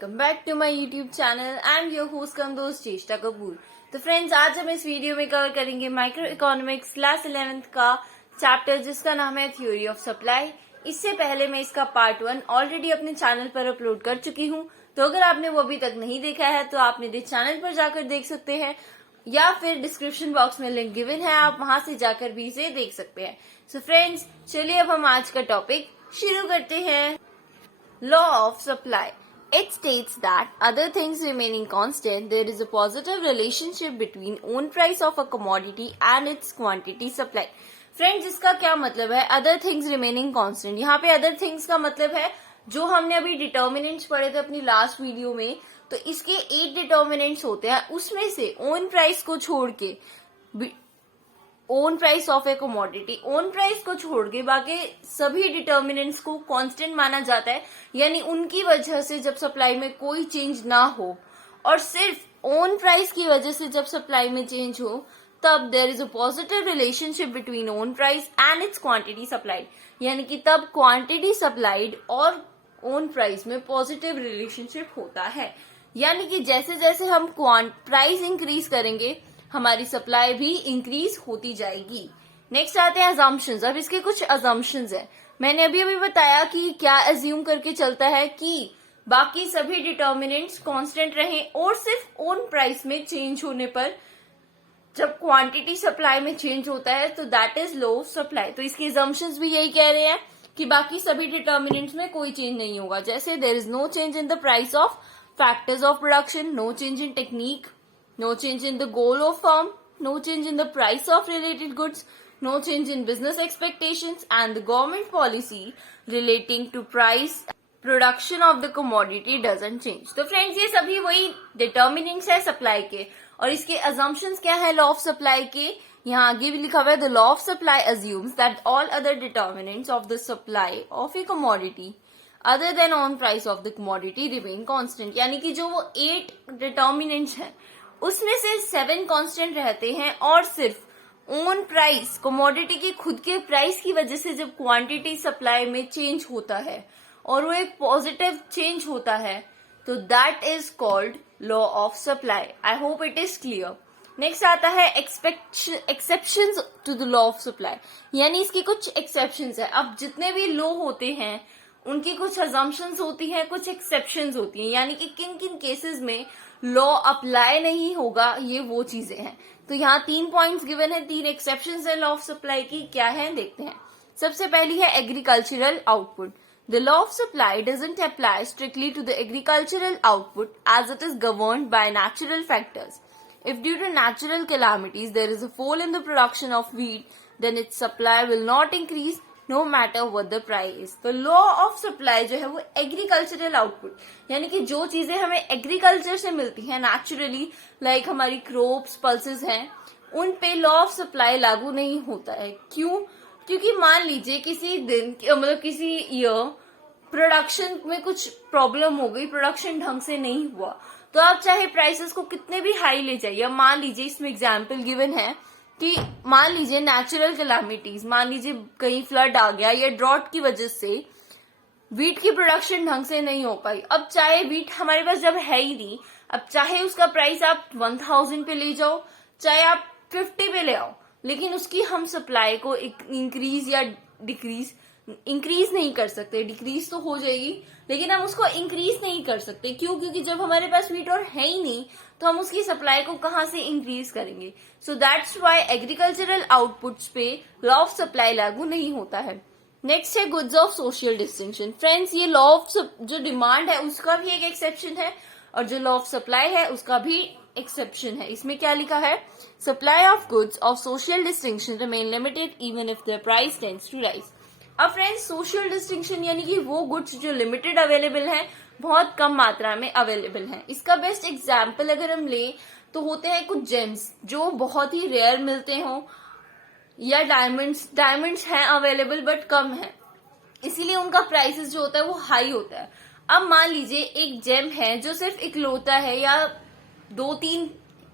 Welcome back to my YouTube channel. I am your host कंदोज चेष्टा कपूर। तो friends, आज हम इस वीडियो में कवर करेंगे माइक्रो इकोनॉमिक्स क्लास 11th का चैप्टर जिसका नाम है थ्योरी ऑफ सप्लाई। इससे पहले मैं इसका पार्ट 1 ऑलरेडी अपने चैनल पर अपलोड कर चुकी हूँ, तो अगर आपने वो अभी तक नहीं देखा है तो आप मेरे चैनल पर जाकर देख सकते हैं या फिर डिस्क्रिप्शन बॉक्स में लिंक गिवन है, आप वहां से जाकर भी इसे देख सकते हैं। सो फ्रेंड्स, चलिए अब हम आज का टॉपिक शुरू करते हैं। Law of supply. It states that other things remaining constant, there is a positive relationship between own price of a commodity and its quantity supply. Friends, इसका क्या मतलब है other things remaining constant? यहाँ पे other things का मतलब है जो हमने अभी डिटर्मिनेंट्स पढ़े थे अपनी लास्ट वीडियो में, तो इसके 8 डिटर्मिनेंट्स होते हैं, उसमें से ओन प्राइस को छोड़ के own price of A commodity, own price को छोड़ के बाकी सभी डिटर्मिनेंट्स को कांस्टेंट माना जाता है। यानी उनकी वजह से जब सप्लाई में कोई चेंज ना हो और सिर्फ ओन प्राइस की वजह से जब सप्लाई में चेंज हो, तब there is a positive relationship between own price and its quantity supplied. यानी कि तब क्वांटिटी सप्लाइड और ओन प्राइस में पॉजिटिव रिलेशनशिप होता है। यानी कि जैसे जैसे हम प्राइस इंक्रीज करेंगे हमारी सप्लाई भी इंक्रीज होती जाएगी। नेक्स्ट आते हैं अजम्पशंस। अब इसके कुछ अजम्पशंस हैं। मैंने अभी अभी बताया कि क्या अज्यूम करके चलता है कि बाकी सभी डिटर्मिनेंट्स कांस्टेंट रहें और सिर्फ ओन प्राइस में चेंज होने पर जब क्वांटिटी सप्लाई में चेंज होता है तो that is low of supply. तो इसके अजम्पशंस भी यही कह रहे हैं कि बाकी सभी डिटर्मिनेंट्स में कोई चेंज नहीं होगा। जैसे there is no change in the price of factors of production, no change in technique, no change in the goal of firm, no change in the price of related goods, no change in business expectations and the government policy relating to price production of the commodity doesn't change. तो friends, ये सभी वही determinants है supply के। और इसके assumptions क्या है लॉ ऑफ सप्लाई के, यहाँ आगे भी लिखा हुआ है the law of supply assumes that all other determinants of the supply of a commodity other than on price of the commodity remain constant। यानी कि जो वो 8 डिटर्मिनेंट्स हैं उसमें से 7 कांस्टेंट रहते हैं और सिर्फ ओन प्राइस, कमोडिटी की खुद के प्राइस की वजह से जब क्वांटिटी सप्लाई में चेंज होता है और वो एक पॉजिटिव चेंज होता है, तो that is called law of supply. I hope it is clear. Next आता है exceptions to the law of supply. यानी इसकी कुछ एक्सेप्शंस है। अब जितने भी लॉ होते हैं उनकी कुछ अजम्पशंस होती हैं, कुछ एक्सेप्शंस होती हैं। यानी कि किन किन केसेस में लॉ अप्लाई नहीं होगा, ये वो चीजें हैं। तो यहाँ 3 पॉइंट्स गिवन है, 3 एक्सेप्शंस है लॉ ऑफ सप्लाई की। क्या है देखते हैं। सबसे पहली है agricultural output. The law of supply doesn't apply strictly to the agricultural output as it is governed by natural factors. If due to natural calamities there is a fall in the production of wheat, then its supply will not increase no matter what the price. तो law of supply जो है वो agricultural output, यानी कि जो चीजें हमें agriculture से मिलती हैं नेचुरली, लाइक हमारी क्रॉप्स, पल्सेस हैं, उन पे लॉ ऑफ सप्लाई लागू नहीं होता है। क्यों? क्योंकि मान लीजिए किसी दिन मतलब किसी ईयर प्रोडक्शन में कुछ प्रॉब्लम हो गई, प्रोडक्शन ढंग से नहीं हुआ, तो आप चाहे प्राइसेस को कितने भी हाई ले जाइए। मान लीजिए इसमें एग्जाम्पल गिवन है कि मान लीजिए नेचुरल कैलामिटीज, मान लीजिए कहीं फ्लड आ गया या ड्रॉट की वजह से वीट की प्रोडक्शन ढंग से नहीं हो पाई। अब चाहे वीट हमारे पास जब है ही नहीं, अब चाहे उसका प्राइस आप 1000 पे ले जाओ, चाहे आप 50 पे ले आओ, लेकिन उसकी हम सप्लाई को इंक्रीज या डिक्रीज, इंक्रीज नहीं कर सकते। डिक्रीज तो हो जाएगी लेकिन हम उसको इंक्रीज नहीं कर सकते। क्यों? क्योंकि जब हमारे पास वीट और है ही नहीं तो हम उसकी सप्लाई को कहां से इंक्रीज करेंगे। So that's why agricultural outputs पे लॉ ऑफ सप्लाई लागू नहीं होता है। नेक्स्ट है goods of social distinction. Friends, ये लॉ ऑफ जो डिमांड है उसका भी एक एक्सेप्शन है और जो लॉ ऑफ सप्लाई है उसका भी एक्सेप्शन है। इसमें क्या लिखा है, supply of goods of social distinction remain limited even if their price tends to rise. अब फ्रेंड्स, सोशल डिस्टिंक्शन यानी कि वो गुड्स जो लिमिटेड अवेलेबल हैं, बहुत कम मात्रा में अवेलेबल हैं। इसका बेस्ट एग्जाम्पल अगर हम ले तो होते हैं कुछ जेम्स जो बहुत ही रेयर मिलते हों, या डायमंड्स हैं अवेलेबल बट कम है, इसीलिए उनका प्राइसेस जो होता है वो हाई होता है। अब मान लीजिए एक जेम है जो सिर्फ इकलौता है या 2-3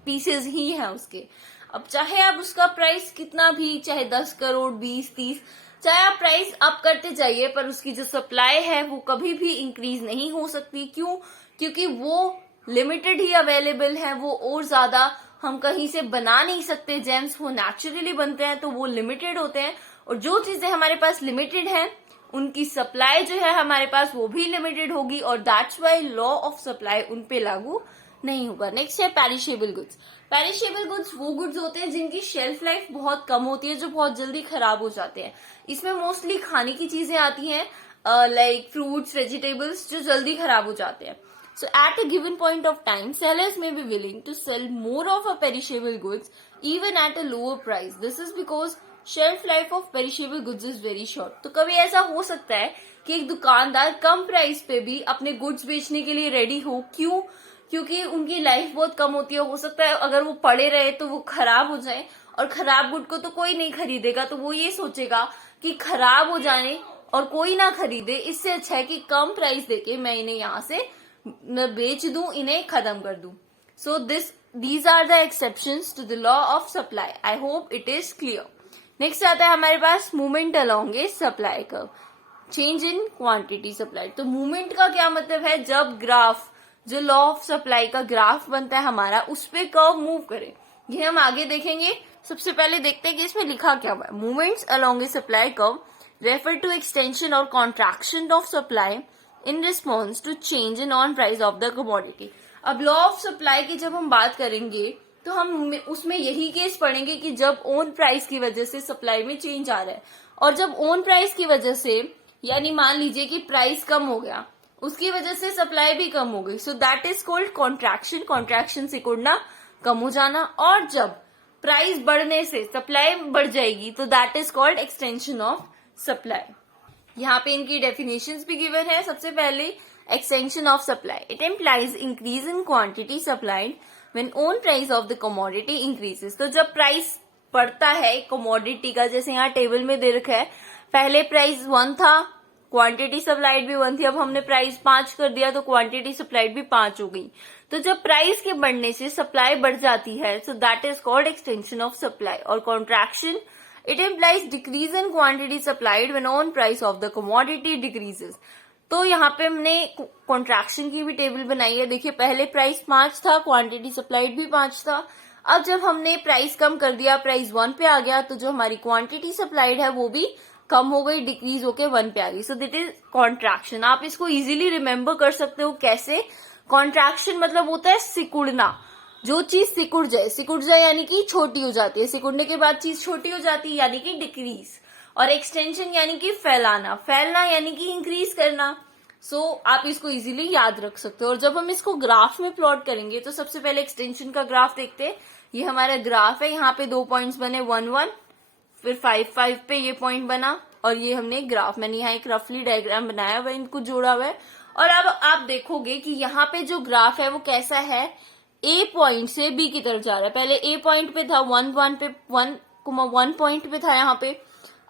पीसेस ही हैं उसके। अब चाहे आप उसका प्राइस कितना भी, चाहे 10 करोड़, 20-30, चाहे आप प्राइस अप करते जाइए, पर उसकी जो सप्लाई है वो कभी भी इंक्रीज नहीं हो सकती। क्यों? क्योंकि वो लिमिटेड ही अवेलेबल है, वो और ज्यादा हम कहीं से बना नहीं सकते जेम्स, वो नेचुरली बनते हैं तो वो लिमिटेड होते हैं। और जो चीजें हमारे पास लिमिटेड हैं उनकी सप्लाई जो है हमारे पास वो भी लिमिटेड होगी, और that's why law of supply उन पे लागू नहीं होगा। नेक्स्ट है पेरिशेबल गुड्स। पेरिशेबल गुड्स वो गुड्स होते हैं जिनकी शेल्फ लाइफ बहुत कम होती है, जो बहुत जल्दी खराब हो जाते हैं। इसमें मोस्टली खाने की चीजें आती हैं, लाइक फ्रूट्स, वेजिटेबल्स, जो जल्दी खराब हो जाते हैं। So at a given point of time, sellers may be willing to sell more of a perishable goods even at a lower price. This is because shelf life of perishable goods is very short. तो कभी ऐसा हो सकता है कि एक दुकानदार कम price पे भी अपने गुड्स बेचने के लिए रेडी हो। क्यों? क्योंकि उनकी लाइफ बहुत कम होती है। हो सकता है अगर वो पड़े रहे तो वो खराब हो जाए, और खराब गुड को तो कोई नहीं खरीदेगा, तो वो ये सोचेगा कि खराब हो जाए और कोई ना खरीदे, इससे अच्छा है कि कम प्राइस देके मैं इन्हें यहाँ से मैं बेच दूं, इन्हें खत्म कर दूं। So these are the exceptions to the law of supply. I hope it is clear. Next आता है हमारे पास movement along a supply curve, change in quantity supply. तो मूवमेंट का क्या मतलब है? जब ग्राफ, जो लॉ ऑफ सप्लाई का ग्राफ बनता है हमारा, उस पे कर्व मूव करे। ये हम आगे देखेंगे। सबसे पहले देखते हैं कि इसमें लिखा क्या हुआ है। Movements along a supply curve refer to extension और contraction of supply in response to change in on price of the commodity. अब लॉ ऑफ सप्लाई की जब हम बात करेंगे तो हम उसमें यही केस पढ़ेंगे कि जब ओन प्राइस की वजह से सप्लाई में चेंज आ रहा है, और जब ओन प्राइस की वजह से, यानी मान लीजिए कि प्राइस कम हो गया, उसकी वजह से सप्लाई भी कम हो गई, so that is called contraction. Contraction सिकुड़ना, कम हो जाना। और जब प्राइस बढ़ने से सप्लाई बढ़ जाएगी तो that is called extension of supply. यहाँ पे इनकी डेफिनेशंस भी गिवन है। सबसे पहले extension of supply, it implies increase in quantity supplied when own price of the commodity increases. तो जब प्राइस बढ़ता है कमोडिटी का, जैसे यहाँ टेबल में दे रखा है, पहले प्राइस 1 था, क्वांटिटी सप्लाइड भी 1 थी, अब हमने प्राइस 5 कर दिया तो क्वांटिटी सप्लाइड भी 5 हो गई। तो जब प्राइस के बढ़ने से सप्लाई बढ़ जाती है, so that is called extension of supply. और contraction, it implies decrease in quantity supplied when on price of the commodity decreases। तो यहाँ पे हमने कॉन्ट्रैक्शन की भी टेबल बनाई है। देखिए पहले प्राइस 5 था, क्वांटिटी सप्लाइड भी 5 था। अब जब हमने प्राइस कम कर दिया, प्राइस 1 पे आ गया, तो जो हमारी क्वांटिटी सप्लाइड है वो भी कम हो गई, डिक्रीज होके 1 पे आ गई। सो दिट इज कॉन्ट्रैक्शन। आप इसको इजीली रिमेम्बर कर सकते हो। कैसे? कॉन्ट्रैक्शन मतलब होता है सिकुड़ना। जो चीज सिकुड़ जाए यानी कि छोटी हो जाती है, सिकुड़ने के बाद चीज छोटी हो जाती है यानी कि डिक्रीज। और एक्सटेंशन यानी कि फैलना यानी कि इंक्रीज करना। सो आप इसको इजीली याद रख सकते हो। और जब हम इसको ग्राफ में प्लॉट करेंगे तो सबसे पहले एक्सटेंशन का ग्राफ देखते हैं। ये हमारा ग्राफ है, यहाँ पे 2 पॉइंट्स बने, 1 1, फिर 5 5 पे ये पॉइंट बना, और ये हमने ग्राफ, मैंने यहाँ एक रफली डायग्राम बनाया हुआ है, इनको जोड़ा हुआ है। और अब आप देखोगे कि यहाँ पे जो ग्राफ है वो कैसा है, ए पॉइंट से बी की तरफ जा रहा है। पहले ए पॉइंट पे था, 1 1 पे 1 पॉइंट पे था यहाँ पे,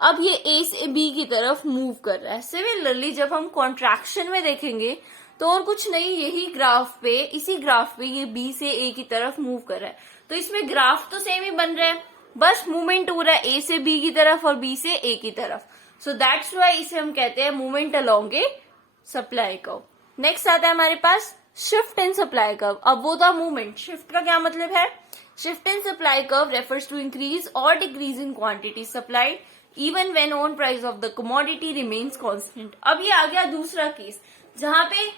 अब ये ए से बी की तरफ मूव कर रहा है। सिमिलरली जब हम कॉन्ट्रैक्शन में देखेंगे तो और कुछ नहीं, यही ग्राफ पे, इसी ग्राफ पे ये बी से ए की तरफ मूव कर रहा है। तो इसमें ग्राफ तो सेम ही बन रहा है, बस मूवमेंट हो रहा है ए से बी की तरफ और बी से ए की तरफ। सो दैट्स वाई इसे हम कहते हैं movement along a supply curve. Next आता है हमारे पास शिफ्ट इन सप्लाई कर्व। अब वो था मूवमेंट, शिफ्ट का क्या मतलब है? Shift in supply curve refers to increase और decrease in quantity supplied even when on price of the commodity remains constant. अब ये आ गया दूसरा केस, जहां पे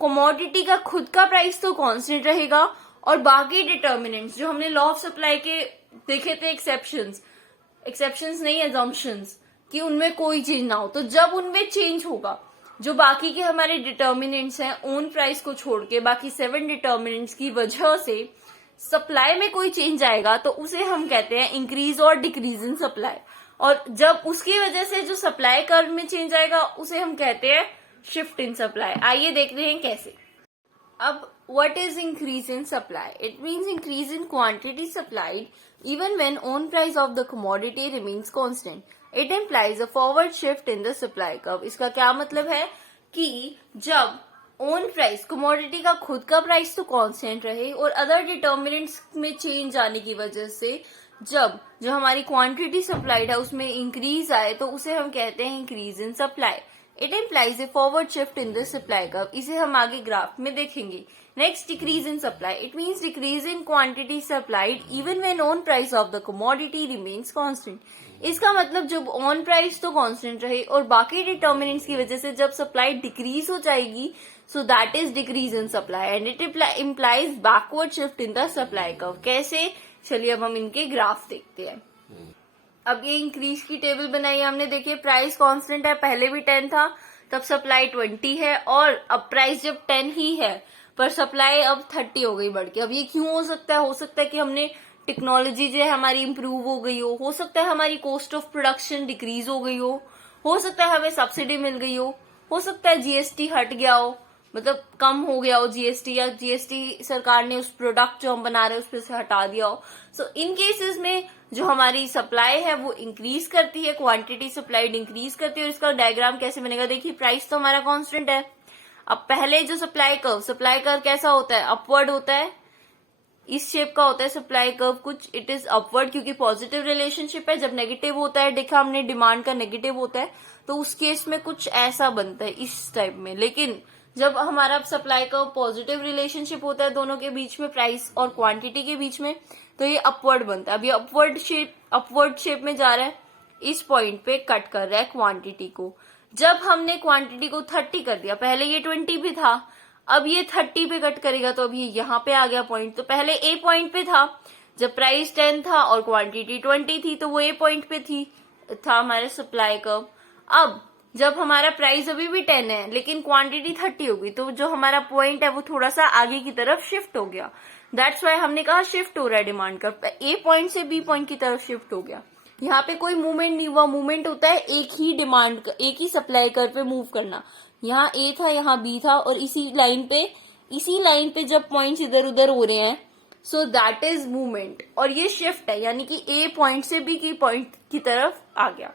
कमोडिटी का खुद का प्राइस तो कांस्टेंट रहेगा और बाकी डिटर्मिनेंट्स जो हमने लॉ ऑफ सप्लाई के देखे थे, एक्सेप्शंस नहीं, एजम्पशंस, कि उनमें कोई चेंज ना हो। तो जब उनमें चेंज होगा, जो बाकी के हमारे डिटर्मिनेंट्स हैं ओन प्राइस को छोड़ के, बाकी 7 डिटर्मिनेंट्स की वजह से सप्लाई में कोई चेंज आएगा, तो उसे हम कहते हैं इंक्रीज और डिक्रीज इन सप्लाई। और जब उसकी वजह से जो सप्लाई कर्व में चेंज आएगा उसे हम कहते हैं शिफ्ट इन सप्लाई। आइए देखते हैं कैसे। अब what is increase in supply? It means increase in quantity supplied even when own price of the commodity remains constant. It implies a forward shift in the supply curve. इसका क्या मतलब है कि जब ओन प्राइस, कमोडिटी का खुद का price तो कांस्टेंट रहे और अदर डिटर्मिनेंट्स में चेंज आने की वजह से जब जो हमारी क्वांटिटी सप्लाइड है उसमें इंक्रीज आए, तो उसे हम कहते हैं increase in supply. It implies A forward shift in the supply curve. इसे हम आगे ग्राफ में देखेंगे। Next, decrease in supply. It means decrease in quantity supplied even when on price of the commodity remains constant. इसका मतलब जब on price तो constant रहे और बाकी डिटर्मिनेंट्स की वजह से जब सप्लाई डिक्रीज हो जाएगी, so that is decrease in supply and it implies backward shift in the supply curve. कैसे? चलिए अब हम इनके ग्राफ देखते हैं। अब ये इंक्रीज की टेबल बनाई है हमने। देखिए प्राइस कांस्टेंट है, पहले भी 10 था, तब सप्लाई 20 है, और अब प्राइस जब 10 ही है पर सप्लाई अब 30 हो गई बढ़ के। अब ये क्यों हो सकता है? हो सकता है कि हमने टेक्नोलॉजी जो है हमारी इंप्रूव हो गई हो सकता है हमारी कॉस्ट ऑफ प्रोडक्शन डिक्रीज हो गई हो सकता है हमें सब्सिडी मिल गई हो सकता है जीएसटी हट गया हो, मतलब कम हो गया हो जीएसटी, या जीएसटी सरकार ने उस प्रोडक्ट जो हम बना रहे हैं उस पर से हटा दिया हो। सो इन केसेस में जो हमारी सप्लाई है वो इंक्रीज करती है, क्वांटिटी सप्लाइड इंक्रीज करती है। और इसका डायग्राम कैसे बनेगा? देखिए प्राइस तो हमारा कांस्टेंट है। अब पहले जो सप्लाई कर्व कैसा होता है? अपवर्ड होता है, इस शेप का होता है सप्लाई कर्व कुछ। इट इज अपवर्ड क्योंकि पॉजिटिव रिलेशनशिप है। जब नेगेटिव होता है, देखा हमने डिमांड का नेगेटिव होता है, तो उस केस में कुछ ऐसा बनता है इस टाइप में। लेकिन जब हमारा सप्लाई का पॉजिटिव रिलेशनशिप होता है दोनों के बीच में, प्राइस और क्वांटिटी के बीच में, तो ये अपवर्ड बनता है। अब ये अपवर्ड शेप में जा रहा है, इस पॉइंट पे कट कर रहा है क्वांटिटी को। जब हमने क्वांटिटी को 30 कर दिया, पहले ये 20 पे था, अब ये 30 पे कट करेगा, तो अब ये यहाँ पे आ गया पॉइंट। तो पहले ए पॉइंट पे था जब प्राइस 10 था और क्वांटिटी 20 थी, तो वो ए पॉइंट पे था हमारे सप्लाई कर्व। अब जब हमारा प्राइस अभी भी 10 है लेकिन क्वांटिटी 30 हो गई, तो जो हमारा पॉइंट है वो थोड़ा सा आगे की तरफ शिफ्ट हो गया। दैट्स वाई हमने कहा शिफ्ट हो रहा है डिमांड कर्व, ए पॉइंट से बी पॉइंट की तरफ शिफ्ट हो गया। यहाँ पे कोई मूवमेंट नहीं हुआ। मूवमेंट होता है एक ही सप्लाई कर्व पे मूव करना। यहाँ ए था, यहाँ बी था, और इसी लाइन पे जब पॉइंट्स इधर उधर हो रहे हैं, सो दैट इज मूवमेंट। और ये शिफ्ट है, यानी कि ए पॉइंट से बी की पॉइंट की तरफ आ गया।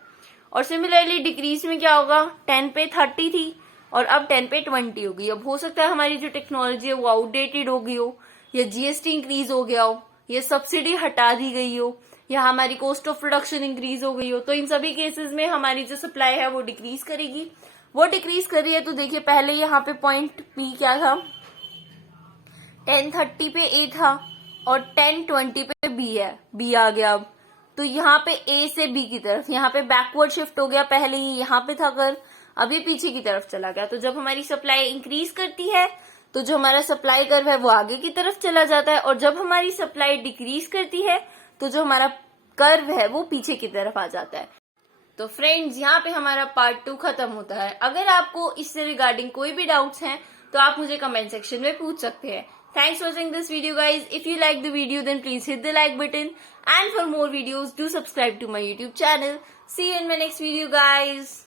और सिमिलरली डिक्रीज में क्या होगा? 10 पे 30 थी और अब 10 पे 20 हो गई। अब हो सकता है हमारी जो टेक्नोलॉजी है वो आउटडेटेड हो गई हो, या जीएसटी इंक्रीज हो गया हो, या सब्सिडी हटा दी गई हो, या हमारी कॉस्ट ऑफ प्रोडक्शन इंक्रीज हो गई हो। तो इन सभी केसेस में हमारी जो सप्लाई है वो डिक्रीज करेगी। वो डिक्रीज कर रही है, तो देखिए पहले यहाँ पे पॉइंट पी क्या था? 10:30 पे ए था और 10:20 पे बी है, बी आ गया। अब तो यहाँ पे ए से बी की तरफ, यहाँ पे बैकवर्ड शिफ्ट हो गया। पहले ही यहाँ पे था कर्व, अब ये पीछे की तरफ चला गया। तो जब हमारी सप्लाई इंक्रीज करती है तो जो हमारा सप्लाई कर्व है वो आगे की तरफ चला जाता है, और जब हमारी सप्लाई डिक्रीज करती है तो जो हमारा कर्व है वो पीछे की तरफ आ जाता है। तो फ्रेंड्स, यहाँ पे हमारा पार्ट 2 खत्म होता है। अगर आपको इससे रिगार्डिंग कोई भी डाउट्स हैं तो आप मुझे कमेंट सेक्शन में पूछ सकते हैं। Thanks for watching this video, guys. If you like the video, then please hit the like button. And for more videos, do subscribe to my YouTube channel. See you in my next video, guys.